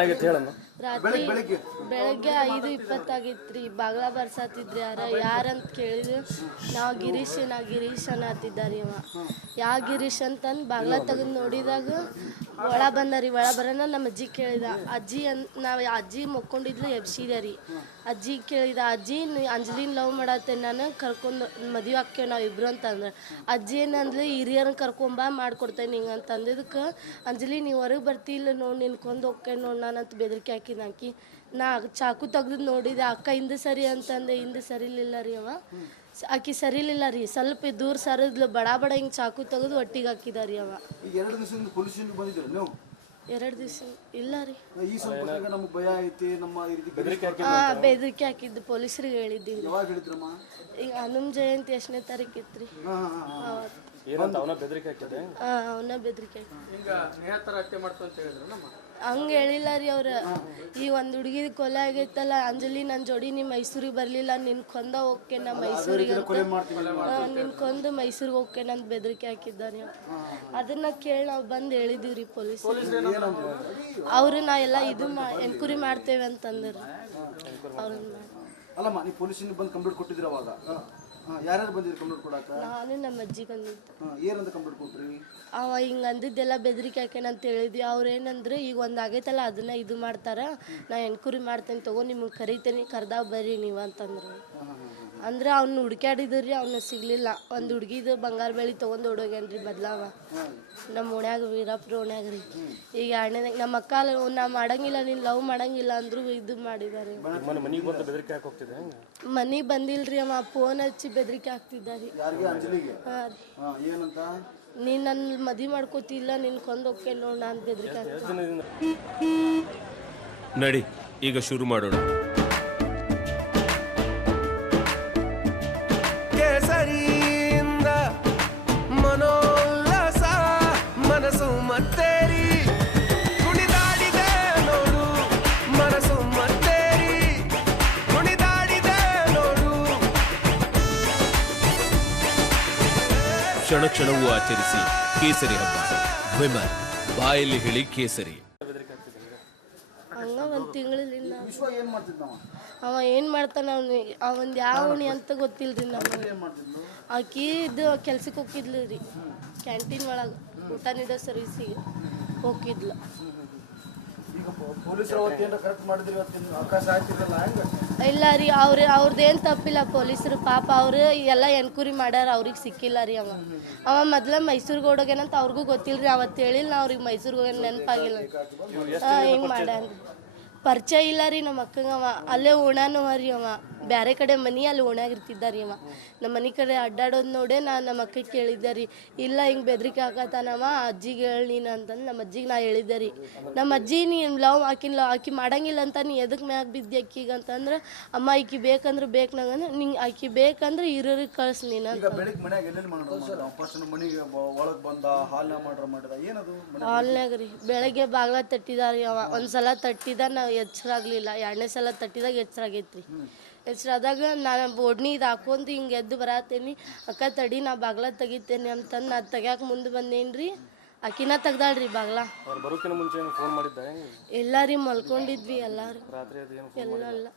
ಏನಾಗಿತ್ತು ಹೇಳಮ್ಮ. ರಾತ್ರಿ ಬೆಳಗ್ಗೆ 5:20 ಆಗಿತ್ರಿ. ಬಾಗ್ಲ ಬರ್ಸಾತಿದ್ರಿ ಯಾರಂತ ಕೇಳಿದ್ರು. ನಾವು ಗಿರೀಶ್ ಅನ್ನತ್ತಿದ್ದಾರಿ. ಅವ ಯಾವ ಗಿರೀಶ್ ಅಂತಂದು ಬಾಗ್ಲ ತೆಗೆದು ನೋಡಿದಾಗ ಒಳ ಬಂದಾರಿ. ಒಳ ಬರೋಣ ನಮ್ಮ ಅಜ್ಜಿ ಕೇಳಿದ. ನಾವು ಅಜ್ಜಿ ಮಕ್ಕೊಂಡಿದ್ಲು ಎಬ್ಸಿದಾರಿ. ಅಜ್ಜಿ ಕೇಳಿದ, ಅಜ್ಜಿ ಅಂಜಲಿನ ಲವ್ ಮಾಡತ್ತೆ, ನಾನು ಕರ್ಕೊಂಡು ಮದುವೆ ಹಾಕ್ಯವ್ ನಾವು ಇಬ್ರು ಅಂತಂದ್ರೆ. ಅಜ್ಜಿ ಏನಂದ್ಲಿ, ಹಿರಿಯರನ್ನ ಕರ್ಕೊಂಬ ಮಾಡ್ಕೊಡ್ತೇನೆ ಹಿಂಗೆ ಅಂತ ಅಂದಿದ್ದಕ್ಕೆ, ಅಂಜಲಿ ನೀವು ಹೊರಗೆ ಬರ್ತಿಲ್ಲ ನೋಡಿ, ನಿನ್ಕೊಂದು ಹೋಗ್ಕೆ ನೋಡಿ ನಾನಂತ ಬೆದರಿಕೆ ಹಾಕಿ ನಾ ಚಾಕು ತೆಗ್ದು ನೋಡಿದೆ. ಅಕ್ಕ ಹಿಂದೆ ಸರಿ ಅಂತಂದೆ, ಹಿಂದೆ ಸರಿಲಿಲ್ಲ ರೀ. ಅವ ಆಕಿ ಸರಿಲಿಲ್ಲ ರೀ, ಸ್ವಲ್ಪ ದೂರ ಸರಿದ್ಲು. ಬಡ ಹಿಂಗೆ ಚಾಕು ತೆಗೆದು ಒಟ್ಟಿಗೆ ಹಾಕಿದಾರಿ. ಅವ 2 ದಿವಸ ಇಲ್ಲ ರೀ. ಬೆದರಿಕೆ ಹಾಕಿದ್ದು ಪೊಲೀಸರಿಗೆ ಹೇಳಿದ್ದೀವಿ. ಈಗ ಹನುಮ ಜಯಂತಿ ಎಷ್ಟನೇ ತಾರೀಕು ಇತ್ತು ರೀ. ಅವನ ಬೆದರಿಕೆ ಹಾಕಿದ್ದೆ. ಅವನ ಬೆದರಿಕೆ ಹಂಗೆ ಹೇಳಿಲ್ಲ ರೀ ಅವ್ರು. ಈ ಒಂದು ಹುಡುಗಿ ಕೊಲೆ ಆಗೈತಲ್ಲ ಅಂಜಲಿ, ನನ್ನ ಜೋಡಿ ನೀ ಮೈಸೂರಿಗೆ ಬರಲಿಲ್ಲ, ನಿನ್ ಕೊಂದ ಹೋಗ್ಕೆ ನಾ ಮೈಸೂರಿಗೆ ನಿನ್ ಕೊಂದು ಮೈಸೂರಿಗೆ ಹೋಗ್ಕೆ ನಂದು ಬೆದರಿಕೆ ಹಾಕಿದ್ದಾರೆ. ಅದನ್ನ ಕೇಳಿ ನಾವು ಬಂದು ಹೇಳಿದೀವಿ ರೀ ಪೊಲೀಸ್. ಅವರು ನಾ ಎಲ್ಲ ಇದು ಎನ್ಕ್ವೈರಿ ಮಾಡ್ತೇವೆ ಅಂತಂದ್ರೆ ಅಲ್ಲಮ್ಮ, ನೀವು ಪೊಲೀಸಿನ ಬಂದು ಕಂಪ್ಲೇಂಟ್ ಕೊಟ್ಟಿದ್ದೀರ ಅವಾಗ? ಯಾರ್ಯಾರು ಬಂದಿದ್ರು ಕಂಪ್ಲೇಂಟ್ ಕೊಡಾಕ? ನಾನು ನಮ್ಮ ಅಜ್ಜಿ ಬಂದಿದ್ದು. ಏನಂತ ಕಂಪ್ಲೇಂಟ್ ಕೊಟ್ರಿ? ಅವ ಹಿಂಗೆ ಅಂದಿದ್ದೆಲ್ಲ ಬೆದರಿಕೆ ಹಾಕೇನಂತ ಹೇಳಿದ್ವಿ. ಅವ್ರು ಏನಂದ್ರೆ, ಈಗ ಒಂದು ಆಗೈತಲ್ಲ ಅದನ್ನ ಇದು ಮಾಡ್ತಾರ, ನಾ ಎನ್ಕ್ವೈರಿ ಮಾಡ್ತೇನೆ ತಗೋ, ನಿಮ್ಗೆ ಕರಿತೇನೆ, ಕರ್ದಾಗ ಬರ್ರಿ ನೀವು ಅಂತಂದ್ರು. ಅಂದ್ರೆ ಅವ್ನ ಹುಡ್ಕ್ಯಾಡಿದ್ರಿ, ಅವನ್ನ ಸಿಗ್ಲಿಲ್ಲ. ಒಂದು ಹುಡುಗಿದು ಬಂಗಾರ ಬೆಳಿ ತೊಗೊಂಡು ಓಡೋಗ್ಯಾನ್ರಿ ಬದ್ಲಾವ. ನಮ್ಮ ಓಣ್ಯಾಗ ವೀರಪ್ಪ ಓಣ್ಯಾಗ ರೀ. ಈಗ 2ನೇ ನಮ್ಮ ಅಕ್ಕ ನಾ ಮಾಡಂಗಿಲ್ಲ, ನೀನು ಲವ್ ಮಾಡಂಗಿಲ್ಲ ಅಂದ್ರು ಇದು ಮಾಡಿದ್ದಾರೆ. ಮನೆಗೆ ಬಂದಿಲ್ರಿ. ಅವ ಫೋನ್ ಹಚ್ಚಿ ಬೆದರಿಕೆ ಹಾಕ್ತಿದ್ದಾರಿ. ನೀನು ನನ್ನ ಮದುವೆ ಮಾಡ್ಕೋತಿಲ್ಲ, ನಿನ್ ಕೊಂದೋಕೆ ನೋಡ್ ನಾನು ಬೆದರಿಕೆ ಹಾಕ್ತೀನಿ. ನಡಿ ಈಗ ಶುರು ಮಾಡೋಣ. ಕೇಸರಿಯಿಂದ ಮನೋಲ್ಲಾಸ ಮನಸ್ಸು ಮತ್ತೇರಿ ಕುಣಿದಾಡಿದೆ ನೋಡು, ಮನಸ್ಸು ಮತ್ತೇರಿ ಕುಣಿದಾಡಿದೆ ನೋಡು. ಕ್ಷಣ ಕ್ಷಣವೂ ಆಚರಿಸಿ ಕೇಸರಿ ಹಬ್ಬ. ವಿಮಲ್ ಬಾಯಲ್ಲಿ ಹೇಳಿ ಕೇಸರಿ. ಹಂಗ ಒಂದು ತಿಂಗಳಿಂದ ಅವ ಏನ್ ಮಾಡ್ತಾನ, ಅವನ್ ಯಾವ ಉಣಿ ಅಂತ ಗೊತ್ತಿಲ್ರಿ ನಮ್ಗೆ. ಆಕಿ ಇದು ಕೆಲ್ಸಕ್ಕೆ ಹೋಗಿದ್ಲು ರೀ, ಕ್ಯಾಂಟೀನ್ ಒಳಗೆ ಊಟ ನೀಡೋ ಸರ್ವಿಸಿಗೆ ಹೋಗಿದ್ಲು. ಇಲ್ಲ ರೀ, ಅವ್ರದ್ದೇನು ತಪ್ಪಿಲ್ಲ. ಪೊಲೀಸರು ಪಾಪ ಅವ್ರು ಎಲ್ಲ ಎನ್ಕ್ವೈರಿ ಮಾಡ್ಯಾರ, ಅವ್ರಿಗೆ ಸಿಕ್ಕಿಲ್ಲ ರೀ. ಅವ ಮೊದ್ಲ ಮೈಸೂರಿಗೆ ಹೋಗೋಗೇನಂತ ಅವ್ರಿಗೂ ಗೊತ್ತಿಲ್ರಿ. ಅವತ್ತು ಹೇಳಿಲ್ಲ ನಾ ಅವ್ರಿಗೆ ಮೈಸೂರಿಗೆ ಹೋಗ್ಯಾನ, ನೆನಪಾಗಿಲ್ಲ. ಹಿಂಗೆ ಮಾಡ್ಯಾನ್ರಿ. ಪರಿಚಯ ಇಲ್ಲ ರೀ ನಮ್ಮ ಅಕ್ಕಂಗೆ. ಅವ ಅಲ್ಲೇ ಓಣಾನು ರೀ. ಅವ ಬೇರೆ ಕಡೆ ಮನೆ ಅಲ್ಲಿ ಓಣ್ಯಾಗಿರ್ತಿದ್ದ ರೀ. ಅವ ನಮ್ಮ ಮನೆ ಕಡೆ ಅಡ್ಡಾಡೋದು ನೋಡೇ ನಾನು ನಮ್ಮ ಅಕ್ಕಗೆ ಕೇಳಿದ್ದೆ ರೀ. ಇಲ್ಲ ಹಿಂಗೆ ಬೆದರಿಕೆ ಹಾಕತ್ತಾನವ, ಅಜ್ಜಿಗೆ ಹೇಳಿ ನೀನು ಅಂತಂದು ನಮ್ಮ ಅಜ್ಜಿಗೆ ನಾ ಹೇಳಿದ್ದೆ ರೀ. ನಮ್ಮ ಅಜ್ಜಿ ನೀನು ಆಕಿ ಮಾಡಂಗಿಲ್ಲ ಅಂತ ನೀ ಎದಕ್ಕೆ ಮ್ಯಾಗ ಬಿದ್ದಿ ಅಕ್ಕಿಗೆ ಅಂತಂದ್ರೆ, ಅಮ್ಮ ಆಕಿ ಬೇಕಂದ್ರೆ ಬೇಕು ನಂಗಂದ್ರೆ, ನಿಂಗೆ ಆಕಿ ಬೇಕಂದ್ರೆ ಇರೋರಿಗೆ ಕಳ್ಸಿ ನೀನು ಅಂತ. ಹಾಲ್ನಾಗ ರೀ ಬೆಳಗ್ಗೆ ಬಾಗ್ಲ ತಟ್ಟಿದಾರಿ. ಅವ ಒಂದ್ಸಲ ತಟ್ಟಿದ, ನಾವು ಎಚ್ಚರಾಗ್ಲಿಲ್ಲ. 2ನೇ ಸಲ ತಟ್ಟಿದಾಗ ಎಚ್ಚರಾಗೈತ್ರಿ. ಎಚ್ಚರಾದಾಗ ನಾನು ಬೋಡ್ನಿ ಇದು ಹಾಕೊಂಡು ಹಿಂಗೆ ಎದ್ದು ಬರತ್ತೇನಿ. ಅಕ್ಕ ತಡಿ ನಾ ಬಾಗ್ಲ ತೆಗಿತೇನೆ ಅಂತಂದು ನಾ ತೆಗ್ಯಾಕೆ ಮುಂದೆ ಬಂದೇನ್ರಿ. ಆಕಿನ ತೆಗ್ದಾಳ್ರಿ ಬಾಗ್ಲ. ಎಲ್ಲ ರೀ ಮಲ್ಕೊಂಡಿದ್ವಿ ಎಲ್ಲಾರು. ಎಲ್ಲ